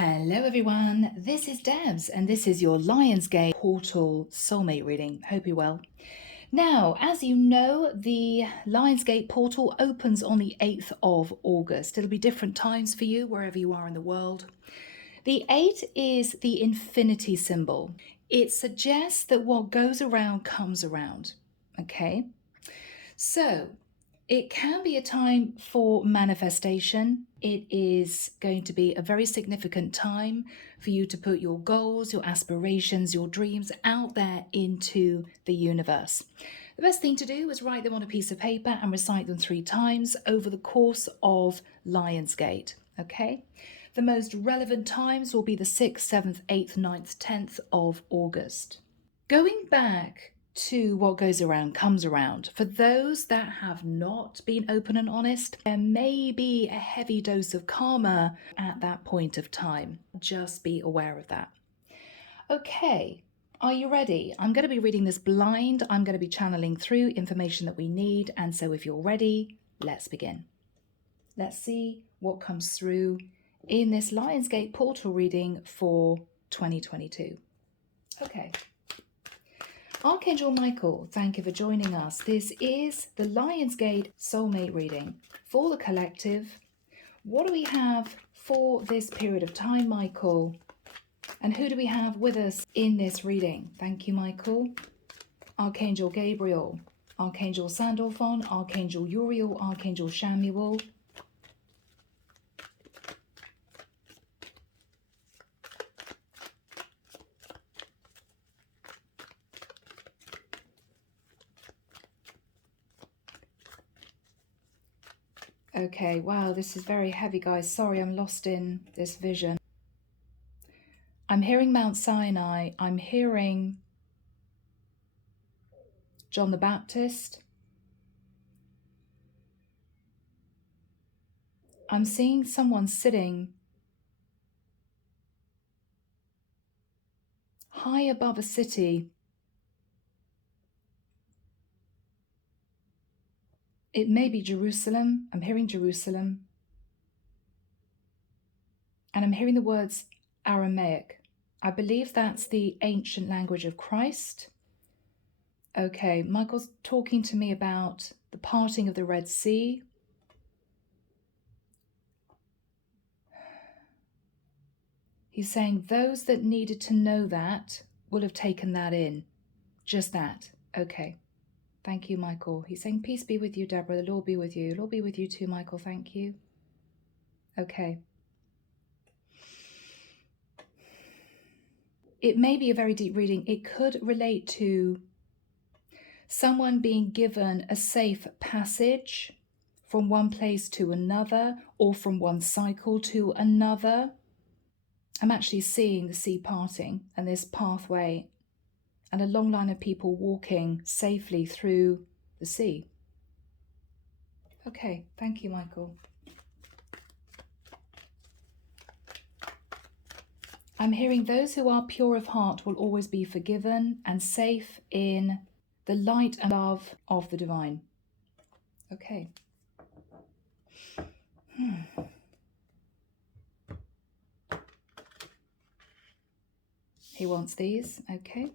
Hello everyone, this is Debs and this is your LIONSGATE portal soulmate reading. Hope you're well. Now, as you know, the LIONSGATE portal opens on the 8th of August. It'll be different times for you wherever you are in the world. The 8 is the infinity symbol. It suggests that what goes around comes around, okay? So, it can be a time for manifestation. It is going to be a very significant time for you to put your goals, your aspirations, your dreams out there into the universe. The best thing to do is write them on a piece of paper and recite them 3 times over the course of LIONSGATE, okay? The most relevant times will be the 6th, 7th, 8th, 9th, 10th of August. Going back to what goes around comes around. For those that have not been open and honest, there may be a heavy dose of karma at that point of time. Just be aware of that. Okay, are you ready? I'm going to be reading this blind. I'm going to be channeling through information that we need. And so if you're ready, let's begin. Let's see what comes through in this LIONSGATE portal reading for 2022. Okay. Archangel Michael, thank you for joining us. This is the LIONSGATE soulmate reading for the collective. What do we have for this period of time, Michael? And who do we have with us in this reading? Thank you, Michael. Archangel Gabriel, Archangel Sandalphon, Archangel Uriel, Archangel Shamuel. Okay, wow, this is very heavy, guys. Sorry, I'm lost in this vision. I'm hearing Mount Sinai. I'm hearing John the Baptist. I'm seeing someone sitting high above a city. It may be Jerusalem. I'm hearing Jerusalem. And I'm hearing the words Aramaic. I believe that's the ancient language of Christ. Okay, Michael's talking to me about the parting of the Red Sea. He's saying those that needed to know that will have taken that in. Just that. Okay. Thank you, Michael. He's saying, peace be with you, Deborah. The Lord be with you. The Lord be with you too, Michael. Thank you. Okay. It may be a very deep reading. It could relate to someone being given a safe passage from one place to another or from one cycle to another. I'm actually seeing the sea parting and this pathway and a long line of people walking safely through the sea. Okay, thank you, Michael. I'm hearing those who are pure of heart will always be forgiven and safe in the light and love of the divine. Okay. He wants these. Okay.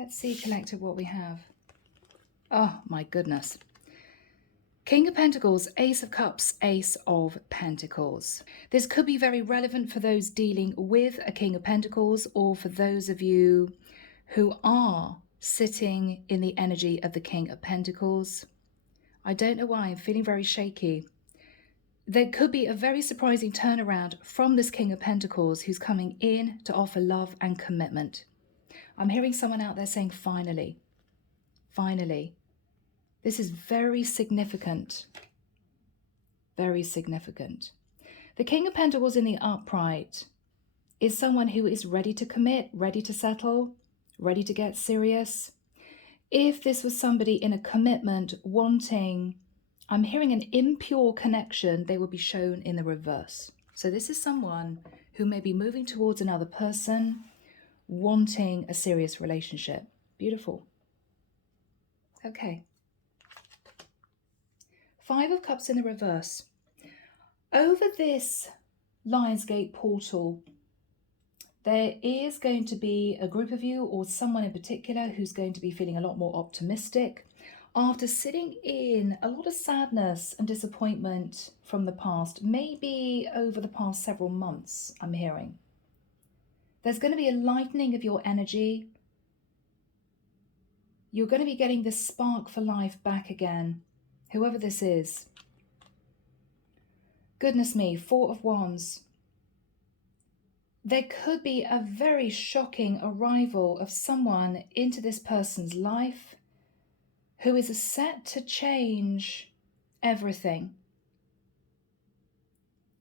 Let's see, collective, what we have. Oh, my goodness. King of Pentacles, Ace of Cups, Ace of Pentacles. This could be very relevant for those dealing with a King of Pentacles or for those of you who are sitting in the energy of the King of Pentacles. I don't know why, I'm feeling very shaky. There could be a very surprising turnaround from this King of Pentacles who's coming in to offer love and commitment. I'm hearing someone out there saying, finally, finally. This is very significant. Very significant. The King of Pentacles in the upright is someone who is ready to commit, ready to settle, ready to get serious. If this was somebody in a commitment wanting, I'm hearing an impure connection, they will be shown in the reverse. So this is someone who may be moving towards another person, wanting a serious relationship. Beautiful. Okay. 5 of Cups in the reverse. Over this Lionsgate portal, there is going to be a group of you or someone in particular who's going to be feeling a lot more optimistic after sitting in a lot of sadness and disappointment from the past, maybe over the past several months, I'm hearing. There's going to be a lightening of your energy. You're going to be getting this spark for life back again, whoever this is. Goodness me, Four of Wands. There could be a very shocking arrival of someone into this person's life who is set to change everything.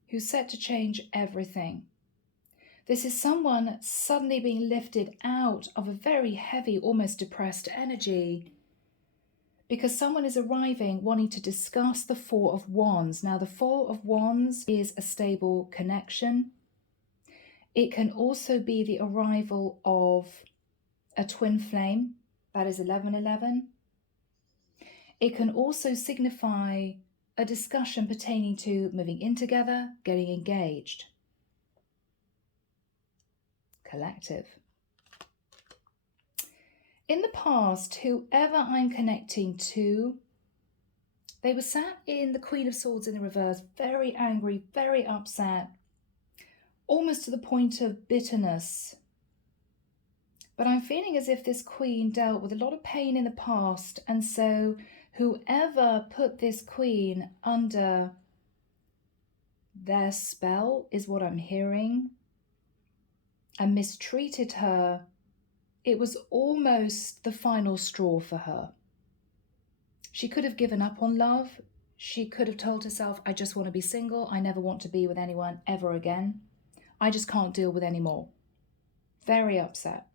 Who's set to change everything. This is someone suddenly being lifted out of a very heavy, almost depressed energy, because someone is arriving wanting to discuss the Four of Wands. Now, the Four of Wands is a stable connection. It can also be the arrival of a twin flame, that is 1111. It can also signify a discussion pertaining to moving in together, getting engaged. Collective. In the past, whoever I'm connecting to, they were sat in the Queen of Swords in the reverse, very angry, very upset, almost to the point of bitterness. But I'm feeling as if this queen dealt with a lot of pain in the past, and so whoever put this queen under their spell is what I'm hearing, and mistreated her. It was almost the final straw for her. She could have given up on love. She could have told herself, I just want to be single. I never want to be with anyone ever again. I just can't deal with any more. Very upset.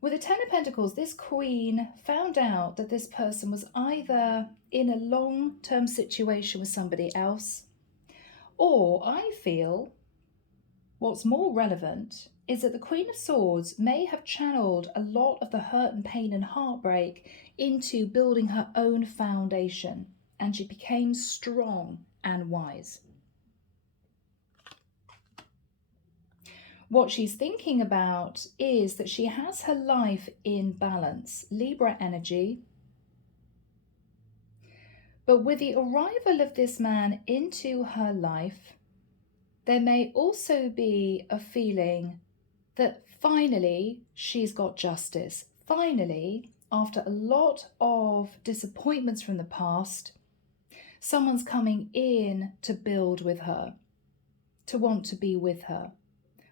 With the Ten of Pentacles, this queen found out that this person was either in a long-term situation with somebody else, or I feel what's more relevant is that the Queen of Swords may have channeled a lot of the hurt and pain and heartbreak into building her own foundation, and she became strong and wise. What she's thinking about is that she has her life in balance, Libra energy. But with the arrival of this man into her life, there may also be a feeling that finally she's got justice. Finally, after a lot of disappointments from the past, someone's coming in to build with her, to want to be with her,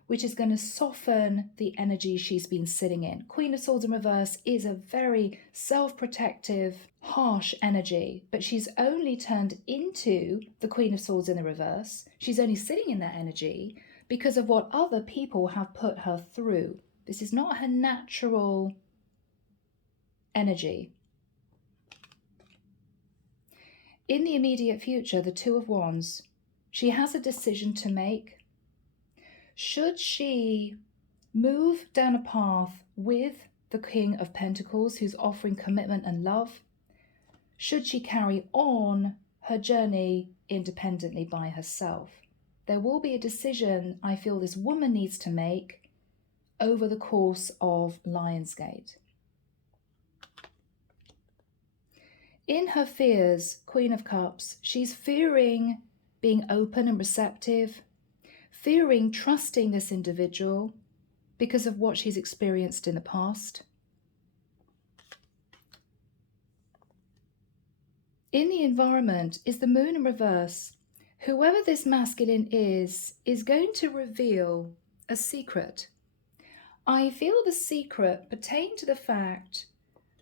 which is going to soften the energy she's been sitting in. Queen of Swords in reverse is a very self-protective, harsh energy, but she's only turned into the Queen of Swords in the reverse. She's only sitting in that energy because of what other people have put her through. This is not her natural energy. In the immediate future, the Two of Wands, she has a decision to make. Should she move down a path with the King of Pentacles, who's offering commitment and love? Should she carry on her journey independently by herself? There will be a decision I feel this woman needs to make over the course of Lionsgate. In her fears, Queen of Cups, she's fearing being open and receptive, fearing trusting this individual because of what she's experienced in the past. In the environment is the Moon in reverse. Whoever this masculine is going to reveal a secret. I feel the secret pertains to the fact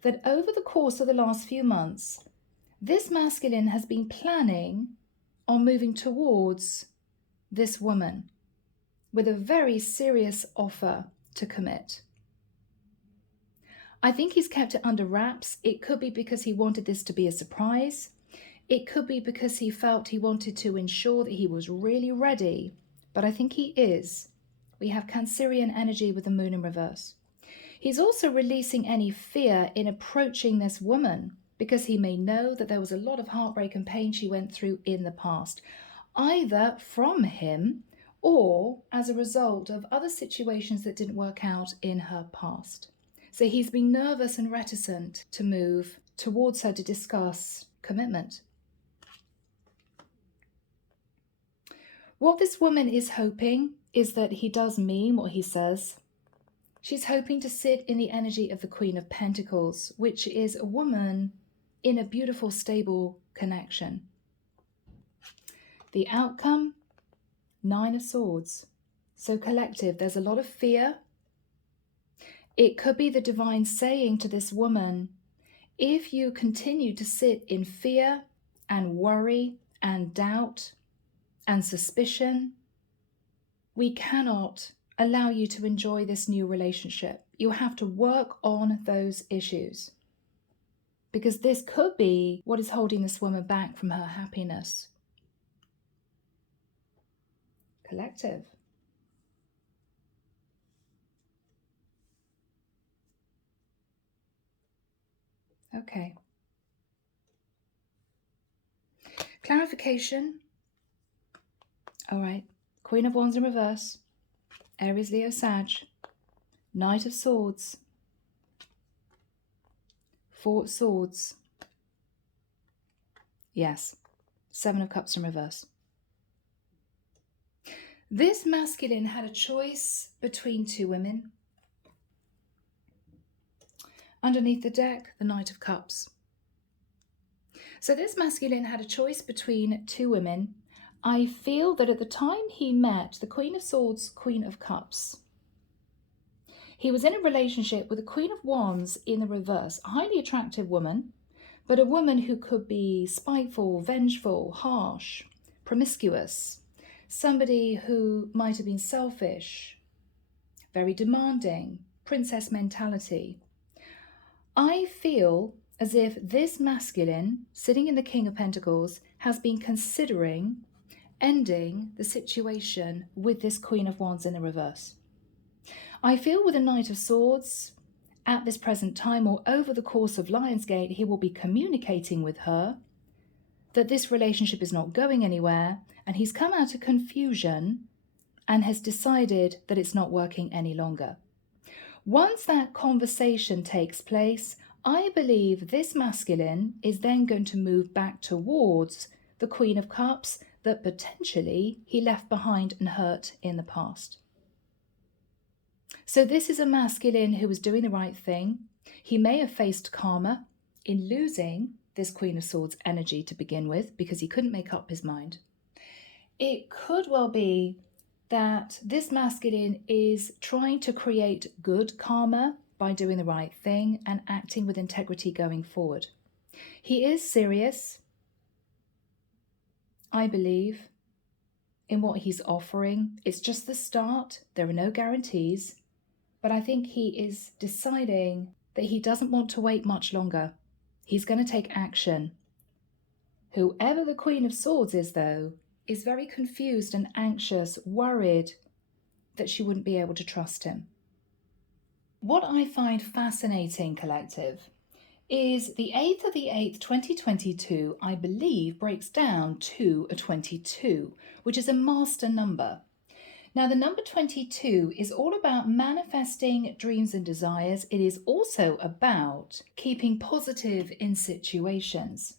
that over the course of the last few months, this masculine has been planning on moving towards this woman with a very serious offer to commit. I think he's kept it under wraps. It could be because he wanted this to be a surprise. It could be because he felt he wanted to ensure that he was really ready, but I think he is. We have Cancerian energy with the Moon in reverse. He's also releasing any fear in approaching this woman because he may know that there was a lot of heartbreak and pain she went through in the past, either from him or as a result of other situations that didn't work out in her past. So he's been nervous and reticent to move towards her to discuss commitment. What this woman is hoping is that he does mean what he says. She's hoping to sit in the energy of the Queen of Pentacles, which is a woman in a beautiful, stable connection. The outcome, 9 of Swords. So collective, there's a lot of fear. It could be the divine saying to this woman, if you continue to sit in fear and worry and doubt and suspicion, we cannot allow you to enjoy this new relationship. You have to work on those issues, because this could be what is holding this woman back from her happiness. Collective. Okay. Clarification. All right. Queen of Wands in reverse. Aries, Leo, Sag. Knight of Swords. 4 Swords. Yes. 7 of Cups in reverse. This masculine had a choice between 2 women. Underneath the deck, the Knight of Cups. So this masculine had a choice between 2 women. I feel that at the time he met the Queen of Swords, Queen of Cups, he was in a relationship with the Queen of Wands in the reverse, a highly attractive woman, but a woman who could be spiteful, vengeful, harsh, promiscuous, somebody who might have been selfish, very demanding, princess mentality. I feel as if this masculine, sitting in the King of Pentacles, has been considering ending the situation with this Queen of Wands in the reverse. I feel with the Knight of Swords, at this present time or over the course of LIONSGATE, he will be communicating with her that this relationship is not going anywhere, and he's come out of confusion and has decided that it's not working any longer. Once that conversation takes place, I believe this masculine is then going to move back towards the Queen of Cups that potentially he left behind and hurt in the past. So this is a masculine who was doing the right thing. He may have faced karma in losing this Queen of Swords energy to begin with, because he couldn't make up his mind. It could well be that this masculine is trying to create good karma by doing the right thing and acting with integrity going forward. He is serious, I believe, in what he's offering. It's just the start. There are no guarantees. But I think he is deciding that he doesn't want to wait much longer. He's going to take action. Whoever the Queen of Swords is, though, is very confused and anxious, worried that she wouldn't be able to trust him. What I find fascinating, collective, is the 8th of the 8th, 2022, I believe, breaks down to a 22, which is a master number. Now, the number 22 is all about manifesting dreams and desires. It is also about keeping positive in situations.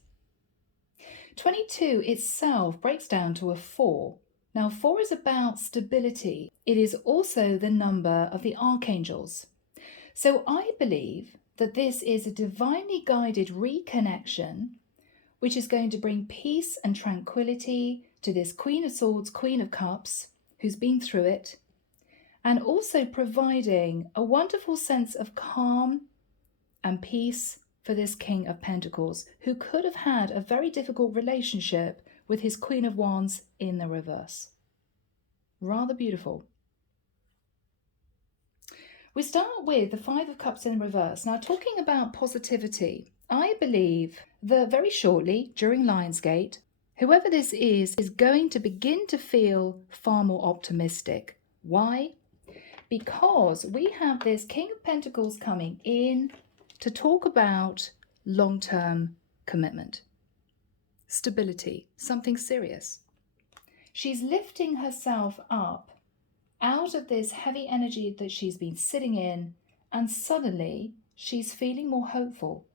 22 itself breaks down to a 4. Now, 4 is about stability. It is also the number of the archangels. So I believe that this is a divinely guided reconnection, which is going to bring peace and tranquility to this Queen of Swords, Queen of Cups, who's been through it, and also providing a wonderful sense of calm and peace for this King of Pentacles, who could have had a very difficult relationship with his Queen of Wands in the reverse. Rather beautiful. We start with the 5 of Cups in reverse. Now, talking about positivity, I believe that very shortly during LIONSGATE, whoever this is going to begin to feel far more optimistic. Why? Because we have this King of Pentacles coming in to talk about long-term commitment, stability, something serious. She's lifting herself up out of this heavy energy that she's been sitting in, and suddenly she's feeling more hopeful.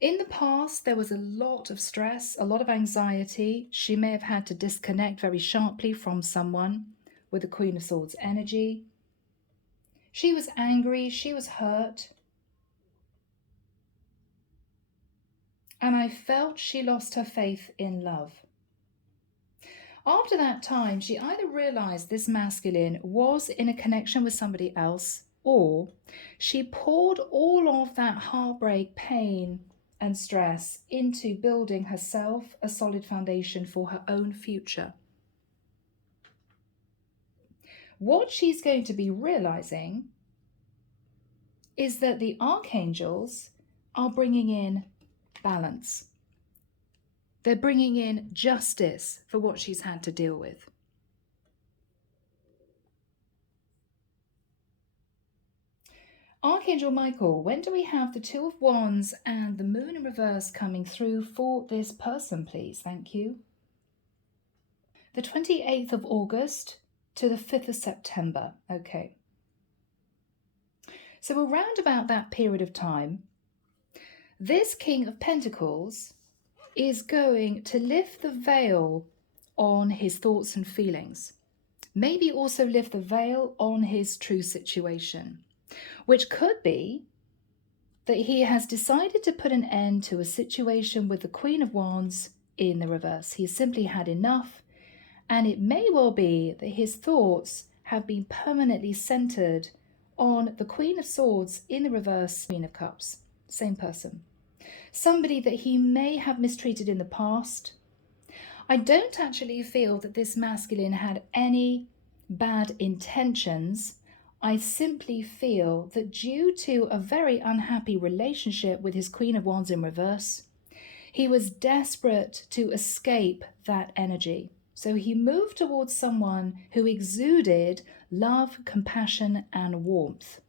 In the past, there was a lot of stress, a lot of anxiety. She may have had to disconnect very sharply from someone with the Queen of Swords energy. She was angry, she was hurt. And I felt she lost her faith in love. After that time, she either realized this masculine was in a connection with somebody else, or she poured all of that heartbreak, pain, and stress into building herself a solid foundation for her own future. What she's going to be realizing is that the archangels are bringing in balance. They're bringing in justice for what she's had to deal with. Archangel Michael, when do we have the Two of Wands and the Moon in reverse coming through for this person, please? Thank you. The 28th of August to the 5th of September. Okay. So around about that period of time, this King of Pentacles is going to lift the veil on his thoughts and feelings. Maybe also lift the veil on his true situation, which could be that he has decided to put an end to a situation with the Queen of Wands in the reverse. He's simply had enough, and it may well be that his thoughts have been permanently centered on the Queen of Swords in the reverse, Queen of Cups, same person. Somebody that he may have mistreated in the past. I don't actually feel that this masculine had any bad intentions. I simply feel that due to a very unhappy relationship with his Queen of Wands in reverse, he was desperate to escape that energy. So he moved towards someone who exuded love, compassion, and warmth,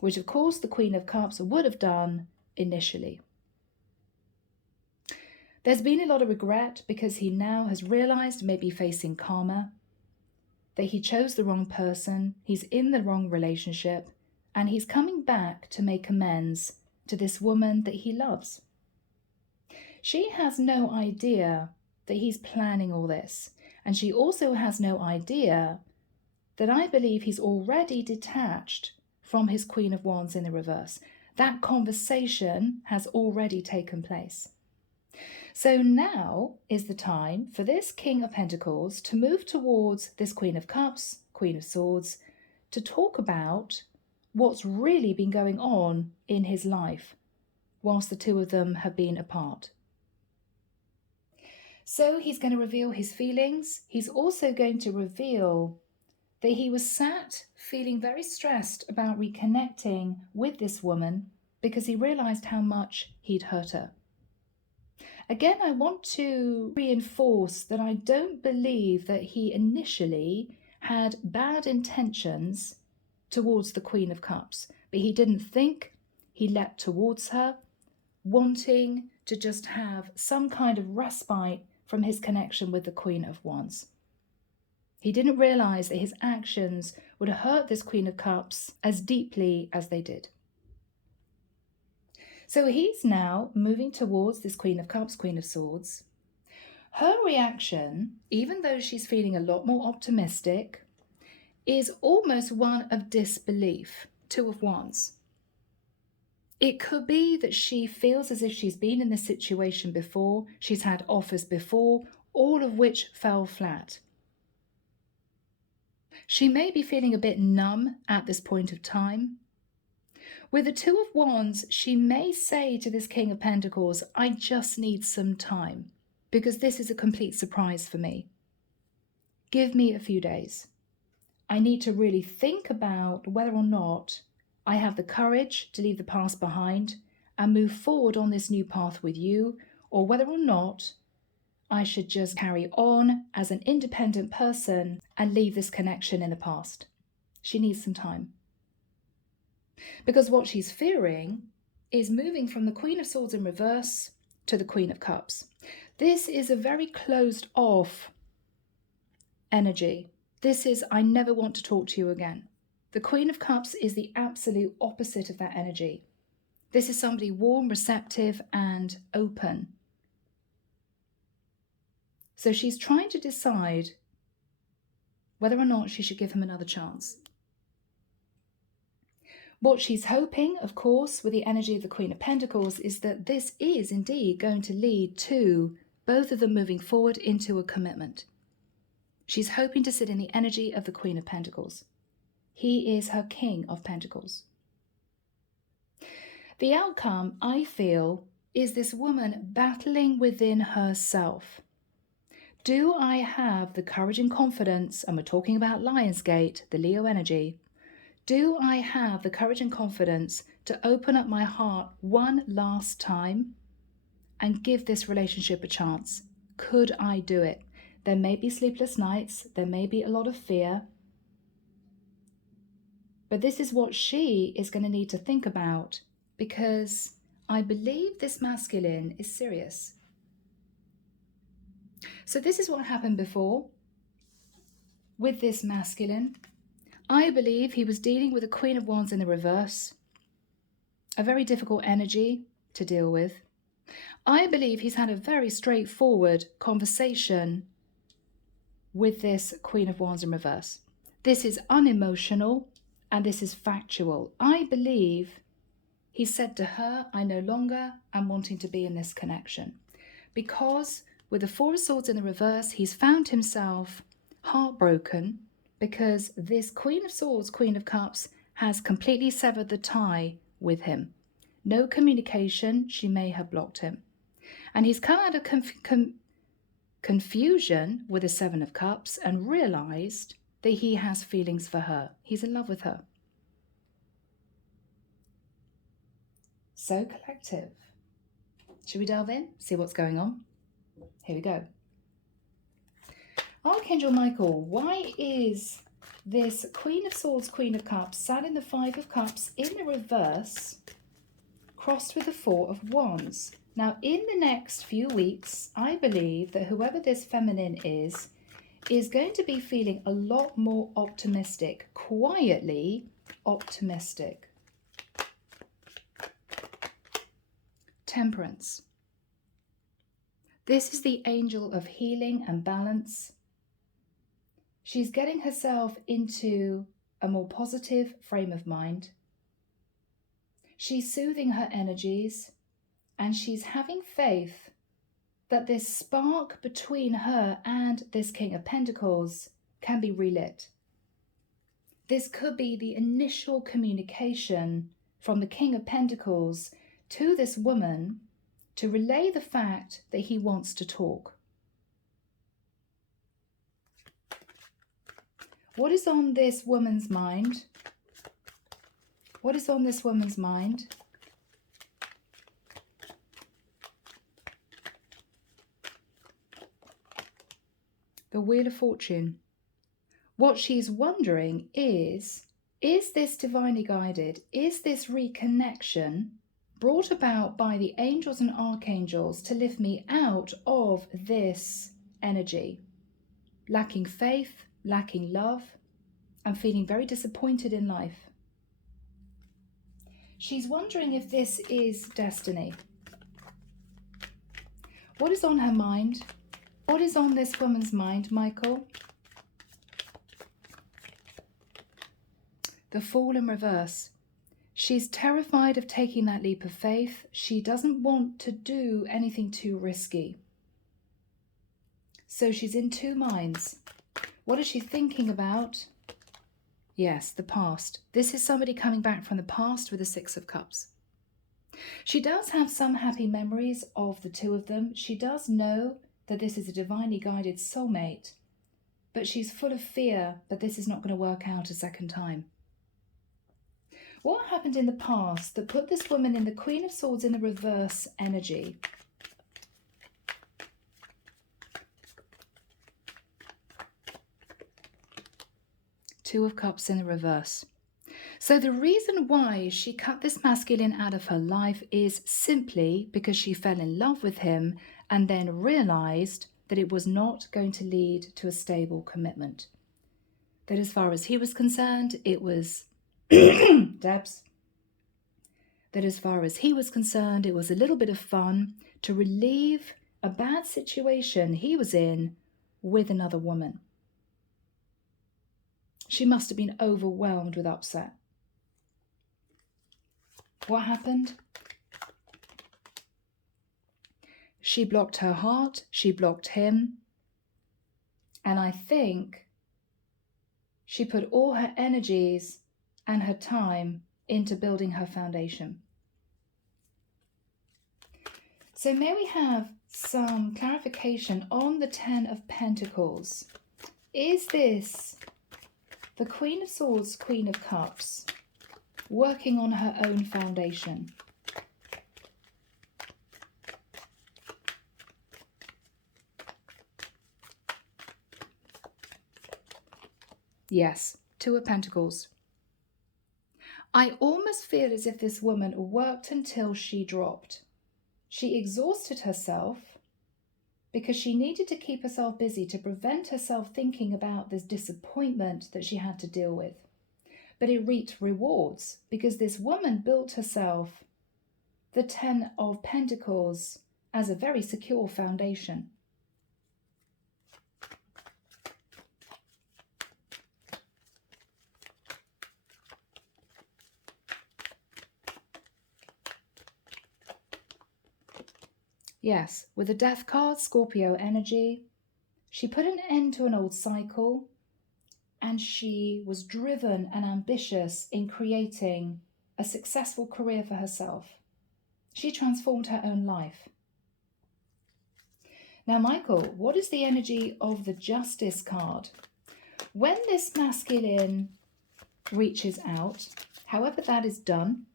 which of course the Queen of Cups would have done initially. There's been a lot of regret because he now has realized, maybe facing karma, that he chose the wrong person, he's in the wrong relationship, and he's coming back to make amends to this woman that he loves. She has no idea that he's planning all this, and she also has no idea that I believe he's already detached from his Queen of Wands in the reverse. That conversation has already taken place. So now is the time for this King of Pentacles to move towards this Queen of Cups, Queen of Swords, to talk about what's really been going on in his life whilst the two of them have been apart. So he's going to reveal his feelings. He's also going to reveal that he was sat feeling very stressed about reconnecting with this woman because he realized how much he'd hurt her. Again, I want to reinforce that I don't believe that he initially had bad intentions towards the Queen of Cups, but he didn't think, he leapt towards her, wanting to just have some kind of respite from his connection with the Queen of Wands. He didn't realize that his actions would hurt this Queen of Cups as deeply as they did. So he's now moving towards this Queen of Cups, Queen of Swords. Her reaction, even though she's feeling a lot more optimistic, is almost one of disbelief. Two of Wands. It could be that she feels as if she's been in this situation before, she's had offers before, all of which fell flat. She may be feeling a bit numb at this point of time. With the Two of Wands, she may say to this King of Pentacles, I just need some time because this is a complete surprise for me. Give me a few days. I need to really think about whether or not I have the courage to leave the past behind and move forward on this new path with you, or whether or not I should just carry on as an independent person and leave this connection in the past. She needs some time. Because what she's fearing is moving from the Queen of Swords in reverse to the Queen of Cups. This is a very closed off energy. This is, I never want to talk to you again. The Queen of Cups is the absolute opposite of that energy. This is somebody warm, receptive, and open. So she's trying to decide whether or not she should give him another chance. What she's hoping, of course, with the energy of the Queen of Pentacles is that this is indeed going to lead to both of them moving forward into a commitment. She's hoping to sit in the energy of the Queen of Pentacles. He is her King of Pentacles. The outcome, I feel, is this woman battling within herself. Do I have the courage and confidence, and we're talking about LIONSGATE, the Leo energy, do I have the courage and confidence to open up my heart one last time and give this relationship a chance? Could I do it? There may be sleepless nights, there may be a lot of fear, but this is what she is going to need to think about, because I believe this masculine is serious. So this is what happened before with this masculine. I believe he was dealing with the Queen of Wands in the reverse, a very difficult energy to deal with. I believe he's had a very straightforward conversation with this Queen of Wands in reverse. This is unemotional and this is factual. I believe he said to her, I no longer am wanting to be in this connection. Because with the Four of Swords in the reverse, he's found himself heartbroken because this Queen of Swords, Queen of Cups, has completely severed the tie with him. No communication, she may have blocked him. And he's come out of confusion with the Seven of Cups and realized that he has feelings for her. He's in love with her. So collective. Should we delve in? See what's going on? Here we go. Archangel Michael, why is this Queen of Swords, Queen of Cups, sat in the Five of Cups in the reverse, crossed with the Four of Wands? Now, in the next few weeks, I believe that whoever this feminine is going to be feeling a lot more optimistic, quietly optimistic. Temperance. This is the angel of healing and balance. She's getting herself into a more positive frame of mind. She's soothing her energies and she's having faith that this spark between her and this King of Pentacles can be relit. This could be the initial communication from the King of Pentacles to this woman to relay the fact that he wants to talk. What is on this woman's mind? What is on this woman's mind? The Wheel of Fortune. What she's wondering is this divinely guided? Is this reconnection brought about by the angels and archangels to lift me out of this energy? Lacking faith, lacking love, I'm feeling very disappointed in life. She's wondering if this is destiny. What is on her mind? What is on this woman's mind, Michael? The Fool in reverse. She's terrified of taking that leap of faith. She doesn't want to do anything too risky. So she's in two minds. What is she thinking about? Yes, the past. This is somebody coming back from the past with the Six of Cups. She does have some happy memories of the two of them. She does know that this is a divinely guided soulmate, but she's full of fear that this is not going to work out a second time. What happened in the past that put this woman in the Queen of Swords in the reverse energy? Two of Cups in the reverse. So the reason why she cut this masculine out of her life is simply because she fell in love with him and then realized that it was not going to lead to a stable commitment. That as far as he was concerned, it was Debs. That as far as he was concerned, it was a little bit of fun to relieve a bad situation he was in with another woman. She must have been overwhelmed with upset. What happened? She blocked her heart, she blocked him, and I think she put all her energies and her time into building her foundation. So may we have some clarification on the Ten of Pentacles. Is this the Queen of Swords, Queen of Cups, working on her own foundation? Yes, Two of Pentacles. I almost feel as if this woman worked until she dropped. She exhausted herself because she needed to keep herself busy to prevent herself thinking about this disappointment that she had to deal with. But it reaped rewards because this woman built herself the Ten of Pentacles as a very secure foundation. Yes, with the Death card, Scorpio energy, she put an end to an old cycle and she was driven and ambitious in creating a successful career for herself. She transformed her own life. Now, Michael, what is the energy of the Justice card? When this masculine reaches out, however that is done,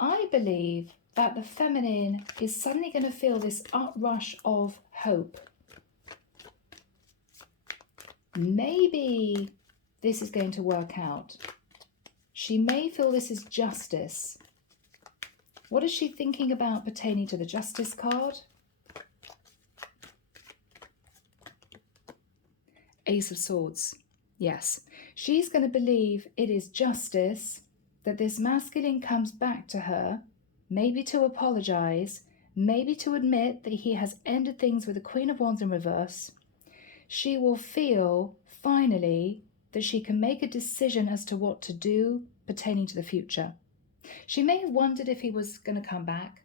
I believe that the feminine is suddenly going to feel this uprush of hope. Maybe this is going to work out. She may feel this is justice. What is she thinking about pertaining to the Justice card? Ace of Swords. Yes, she's going to believe it is justice that this masculine comes back to her, maybe to apologize, maybe to admit that he has ended things with the Queen of Wands in reverse. She will feel, finally, that she can make a decision as to what to do pertaining to the future. She may have wondered if he was going to come back.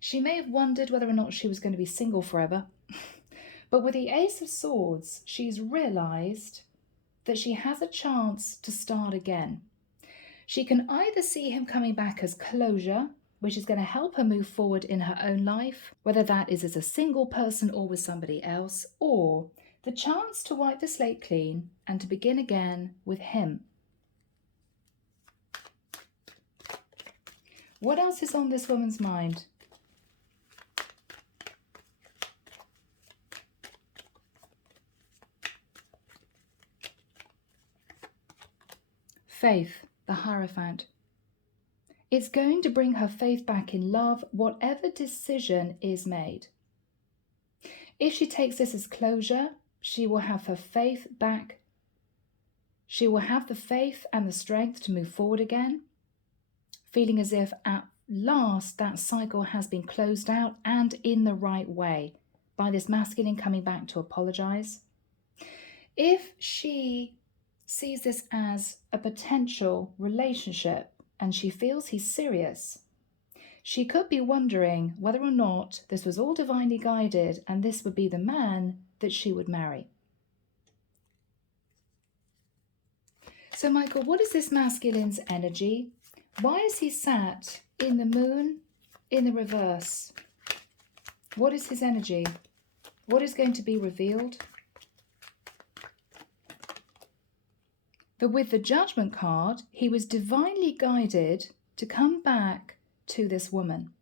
She may have wondered whether or not she was going to be single forever. But with the Ace of Swords, she's realized that she has a chance to start again. She can either see him coming back as closure, which is going to help her move forward in her own life, whether that is as a single person or with somebody else, or the chance to wipe the slate clean and to begin again with him. What else is on this woman's mind? Faith, the Hierophant. It's going to bring her faith back in love, whatever decision is made. If she takes this as closure, she will have her faith back. She will have the faith and the strength to move forward again, feeling as if at last that cycle has been closed out and in the right way by this masculine coming back to apologize. If she sees this as a potential relationship and she feels he's serious, she could be wondering whether or not this was all divinely guided and this would be the man that she would marry. So Michael, what is this masculine's energy? Why is he sat in the moon in the reverse? What is his energy? What is going to be revealed? But with the Judgment card, he was divinely guided to come back to this woman.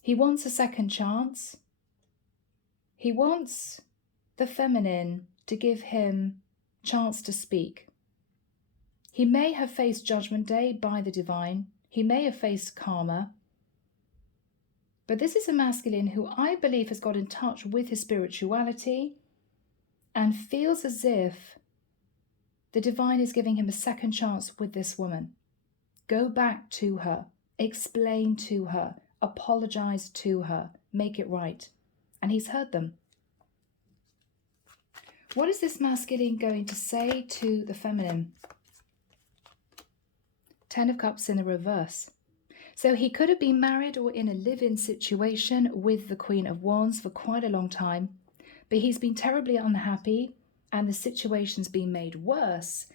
He wants a second chance. He wants the feminine to give him chance to speak. He may have faced Judgment Day by the divine. He may have faced karma. But this is a masculine who I believe has got in touch with his spirituality and feels as if the divine is giving him a second chance with this woman. Go back to her, explain to her, apologize to her, make it right. And he's heard them. What is this masculine going to say to the feminine? 10 of Cups in the reverse. So he could have been married or in a live-in situation with the Queen of Wands for quite a long time, but he's been terribly unhappy and the situation's been made worse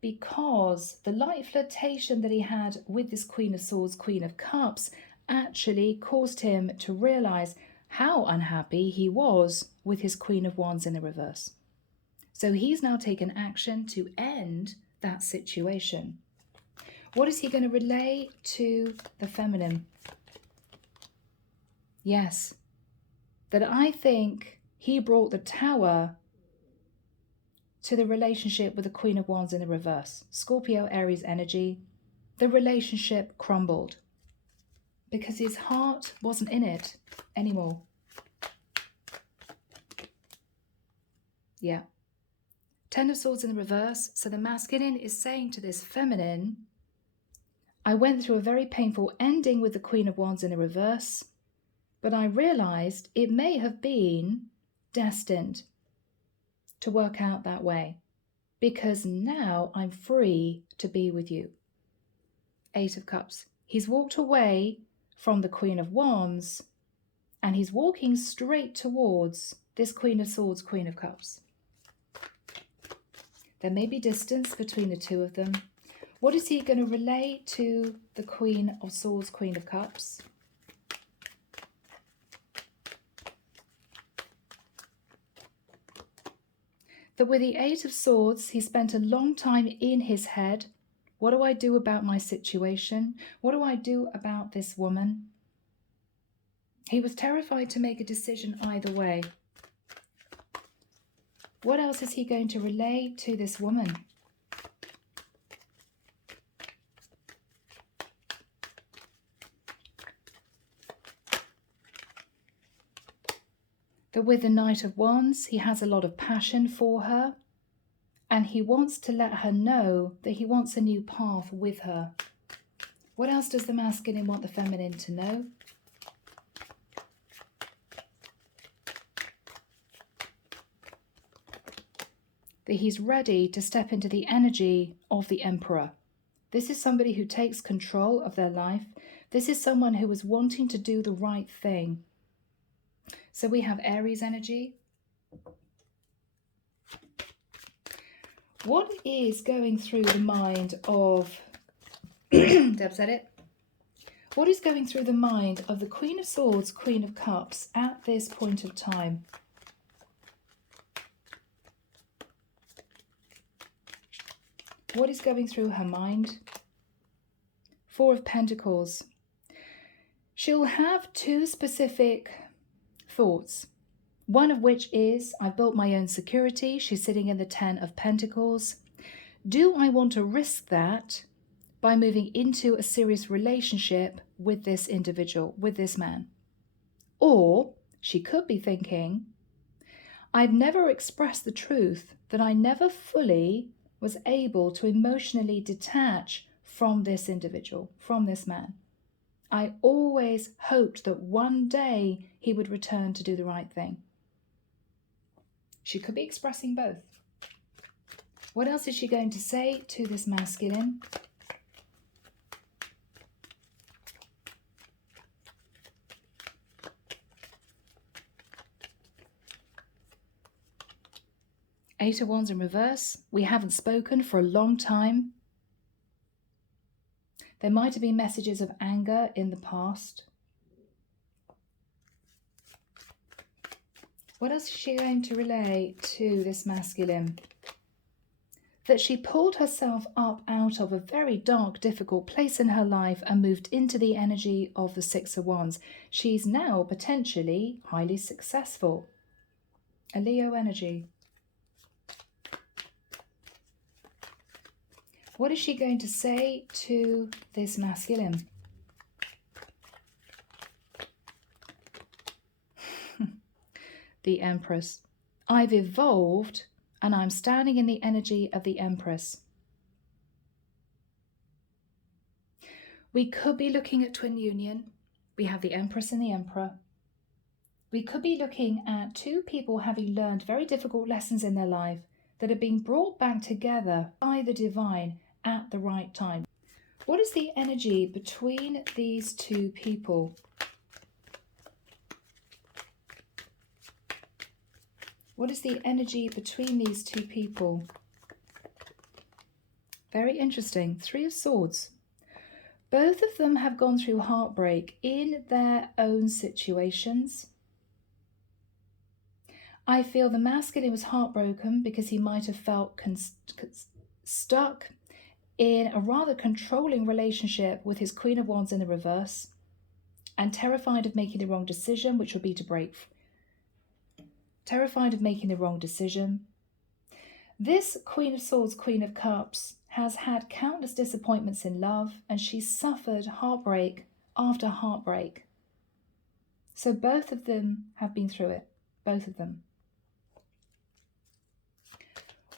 because the light flirtation that he had with this Queen of Swords, Queen of Cups, actually caused him to realize how unhappy he was with his Queen of Wands in the reverse. So he's now taken action to end that situation. What is he going to relay to the feminine? Yes, that I think he brought the Tower to the relationship with the Queen of Wands in the reverse. Scorpio, Aries energy. The relationship crumbled because his heart wasn't in it anymore. Yeah. 10 of Swords in the reverse. So the masculine is saying to this feminine, I went through a very painful ending with the Queen of Wands in the reverse, but I realized it may have been destined to work out that way because now I'm free to be with you. 8 of Cups. He's walked away from the Queen of Wands and he's walking straight towards this Queen of Swords, Queen of Cups. There may be distance between the two of them. What is he going to relay to the Queen of Swords, Queen of Cups? That with the 8 of Swords, he spent a long time in his head. What do I do about my situation? What do I do about this woman? He was terrified to make a decision either way. What else is he going to relay to this woman? That with the Knight of Wands, he has a lot of passion for her and he wants to let her know that he wants a new path with her. What else does the masculine want the feminine to know? That he's ready to step into the energy of the Emperor. This is somebody who takes control of their life. This is someone who is wanting to do the right thing. So we have Aries energy. What is going through the mind of, Deb said it. What is going through the mind of the Queen of Swords, Queen of Cups at this point of time? What is going through her mind? 4 of Pentacles. She'll have 2 specific thoughts. One of which is, I built my own security. She's sitting in the 10 of Pentacles. Do I want to risk that by moving into a serious relationship with this individual, with this man? Or she could be thinking, I've never expressed the truth that I never fully was able to emotionally detach from this individual, from this man. I always hoped that one day he would return to do the right thing. She could be expressing both. What else is she going to say to this masculine? Eight of Wands in reverse. We haven't spoken for a long time. There might have been messages of anger in the past. What else is she going to relay to this masculine? That she pulled herself up out of a very dark, difficult place in her life and moved into the energy of the 6 of Wands. She's now potentially highly successful. A Leo energy. What is she going to say to this masculine? The Empress. I've evolved and I'm standing in the energy of the Empress. We could be looking at twin union. We have the Empress and the Emperor. We could be looking at two people having learned very difficult lessons in their life that are being brought back together by the divine at the right time. What is the energy between these two people? What is the energy between these two people? Very interesting. Three of Swords. Both of them have gone through heartbreak in their own situations. I feel the masculine was heartbroken because he might have felt stuck in a rather controlling relationship with his Queen of Wands in the reverse and terrified of making the wrong decision, which would be to break. Terrified of making the wrong decision. This Queen of Swords, Queen of Cups has had countless disappointments in love, and she's suffered heartbreak after heartbreak. So both of them have been through it, both of them.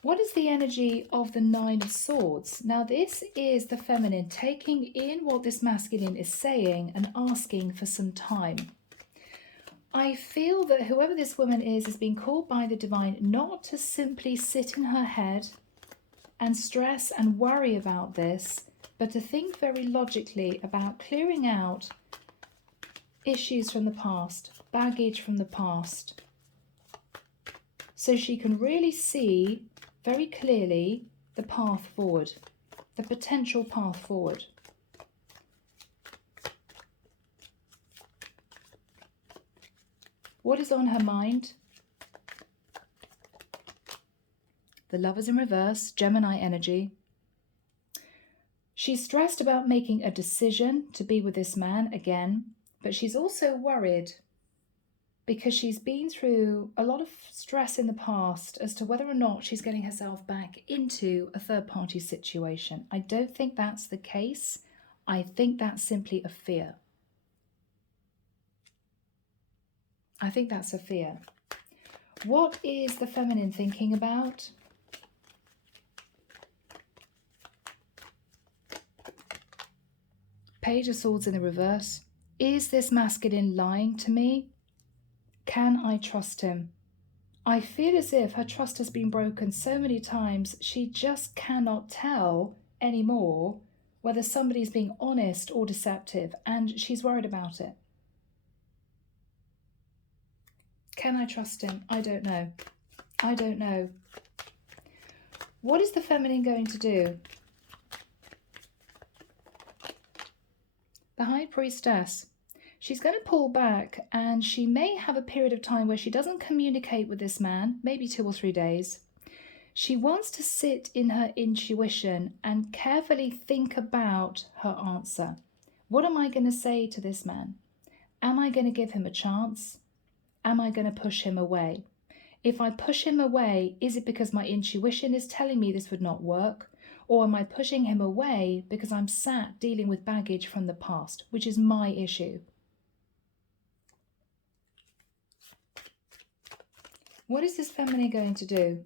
What is the energy of the Nine of Swords? Now this is the feminine taking in what this masculine is saying and asking for some time. I feel that whoever this woman is being called by the divine not to simply sit in her head and stress and worry about this, but to think very logically about clearing out issues from the past, baggage from the past, so she can really see very clearly the path forward, the potential path forward. What is on her mind? The Lovers in reverse, Gemini energy. She's stressed about making a decision to be with this man again, but she's also worried because she's been through a lot of stress in the past as to whether or not she's getting herself back into a third-party situation. I don't think that's the case. I think that's simply a fear. I think that's a fear. What is the feminine thinking about? Page of Swords in the reverse. Is this masculine lying to me? Can I trust him? I feel as if her trust has been broken so many times, she just cannot tell anymore whether somebody's being honest or deceptive, and she's worried about it. Can I trust him? I don't know. I don't know. What is the feminine going to do? The High Priestess. She's going to pull back, and she may have a period of time where she doesn't communicate with this man, maybe 2 or 3 days. She wants to sit in her intuition and carefully think about her answer. What am I going to say to this man? Am I going to give him a chance? Am I going to push him away? If I push him away, is it because my intuition is telling me this would not work? Or am I pushing him away because I'm sat dealing with baggage from the past, which is my issue? What is this feminine going to do?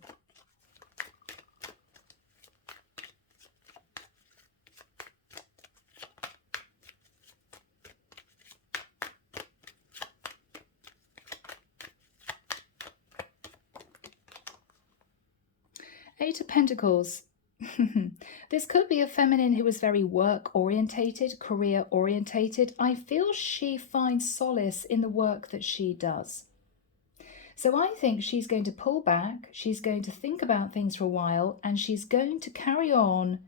Eight of Pentacles. This could be a feminine who is very work-orientated, career-orientated. I feel she finds solace in the work that she does. So I think she's going to pull back, she's going to think about things for a while, and she's going to carry on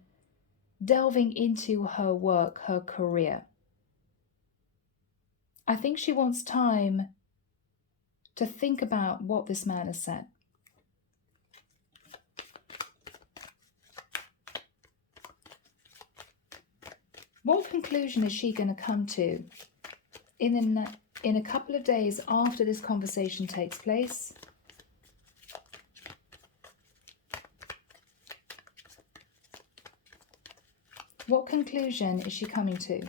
delving into her work, her career. I think she wants time to think about what this man has said. What conclusion is she going to come to in a couple of days after this conversation takes place? What conclusion is she coming to?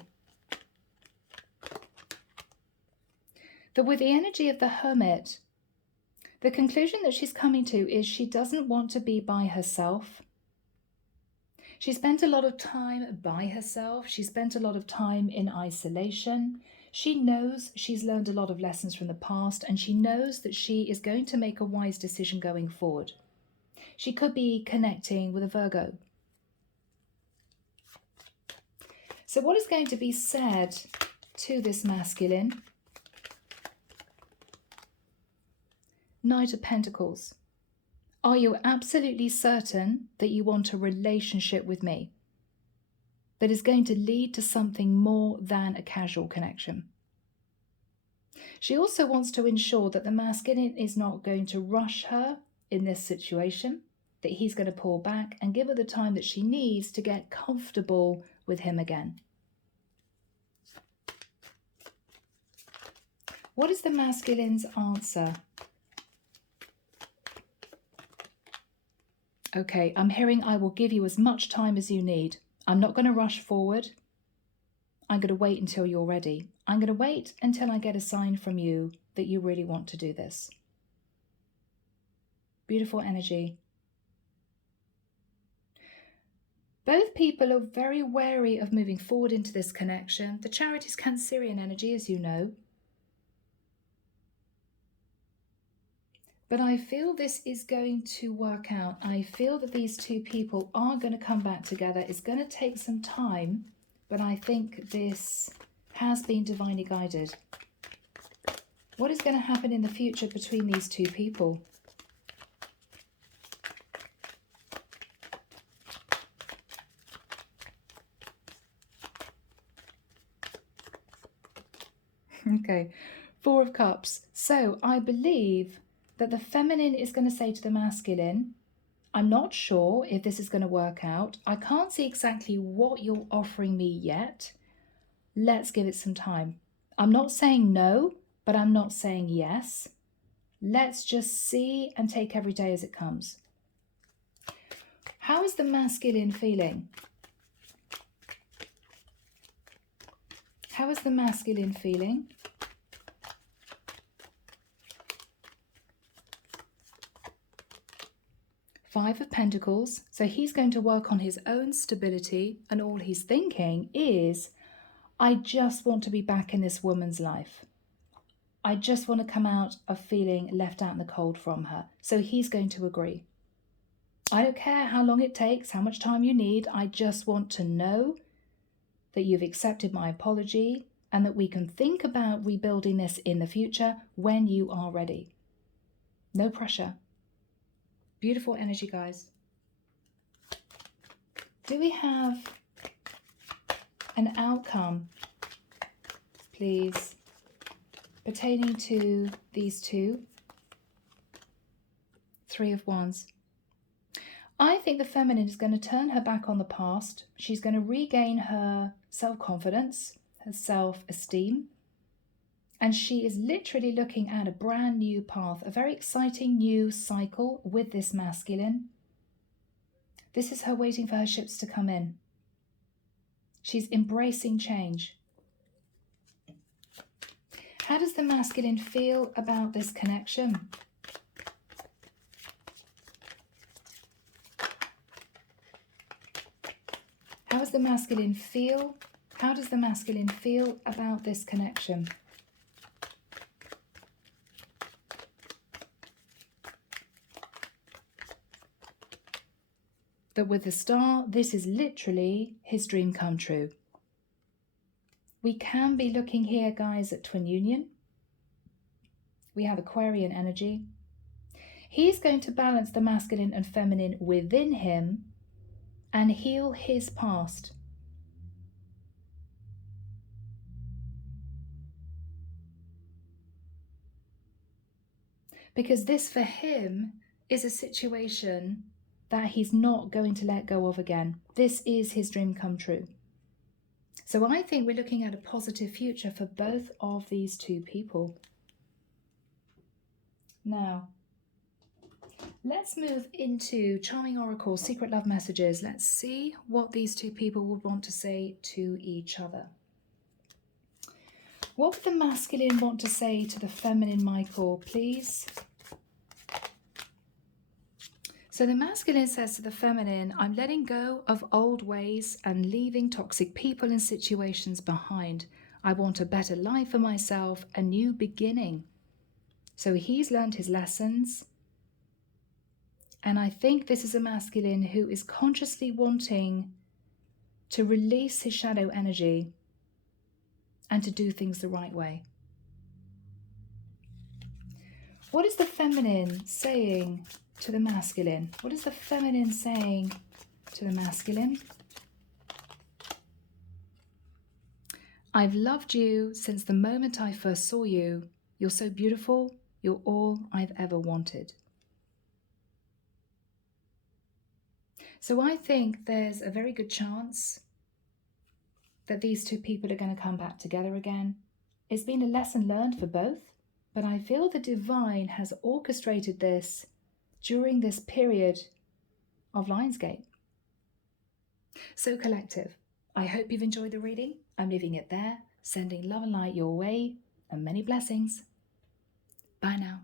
But with the energy of the Hermit, the conclusion that she's coming to is she doesn't want to be by herself. She spent a lot of time by herself. She spent a lot of time in isolation. She knows she's learned a lot of lessons from the past, and she knows that she is going to make a wise decision going forward. She could be connecting with a Virgo. So what is going to be said to this masculine? Knight of Pentacles. Are you absolutely certain that you want a relationship with me that is going to lead to something more than a casual connection? She also wants to ensure that the masculine is not going to rush her in this situation, that he's going to pull back and give her the time that she needs to get comfortable with him again. What is the masculine's answer? Okay, I'm hearing I will give you as much time as you need. I'm not going to rush forward. I'm going to wait until you're ready. I'm going to wait until I get a sign from you that you really want to do this. Beautiful energy. Both people are very wary of moving forward into this connection. The Chariot is Cancerian energy, as you know. But I feel this is going to work out. I feel that these two people are going to come back together. It's going to take some time, but I think this has been divinely guided. What is going to happen in the future between these two people? Okay, Four of Cups. So I believe that the feminine is going to say to the masculine, I'm not sure if this is going to work out. I can't see exactly what you're offering me yet. Let's give it some time. I'm not saying no, but I'm not saying yes. Let's just see and take every day as it comes. How is the masculine feeling? How is the masculine feeling? Five of Pentacles. So he's going to work on his own stability, and all he's thinking is, I just want to be back in this woman's life. I just want to come out of feeling left out in the cold from her. So he's going to agree. I don't care how long it takes, how much time you need. I just want to know that you've accepted my apology and that we can think about rebuilding this in the future when you are ready. No pressure. Beautiful energy, guys. Do we have an outcome, please, pertaining to these two? Three of Wands. I think the feminine is going to turn her back on the past. She's going to regain her self-confidence, her self-esteem. And she is literally looking at a brand new path, a very exciting new cycle with this masculine. This is her waiting for her ships to come in. She's embracing change. How does the masculine feel about this connection? How does the masculine feel? How does the masculine feel about this connection? That with the Star, this is literally his dream come true. We can be looking here, guys, at twin union. We have Aquarian energy. He's going to balance the masculine and feminine within him and heal his past. Because this for him is a situation that he's not going to let go of again. This is his dream come true. So I think we're looking at a positive future for both of these two people. Now, Let's move into Charming Oracle, Secret Love Messages. Let's see what these two people would want to say to each other. What would the masculine want to say to the feminine, Michael, please? So the masculine says to the feminine, I'm letting go of old ways and leaving toxic people and situations behind. I want a better life for myself, a new beginning. So he's learned his lessons. And I think this is a masculine who is consciously wanting to release his shadow energy and to do things the right way. What is the feminine saying to the masculine? What is the feminine saying to the masculine? I've loved you since the moment I first saw you. You're so beautiful. You're all I've ever wanted. So I think there's a very good chance that these two people are going to come back together again. It's been a lesson learned for both, but I feel the divine has orchestrated this during this period of LIONSGATE. So collective, I hope you've enjoyed the reading. I'm leaving it there, sending love and light your way, and many blessings. Bye now.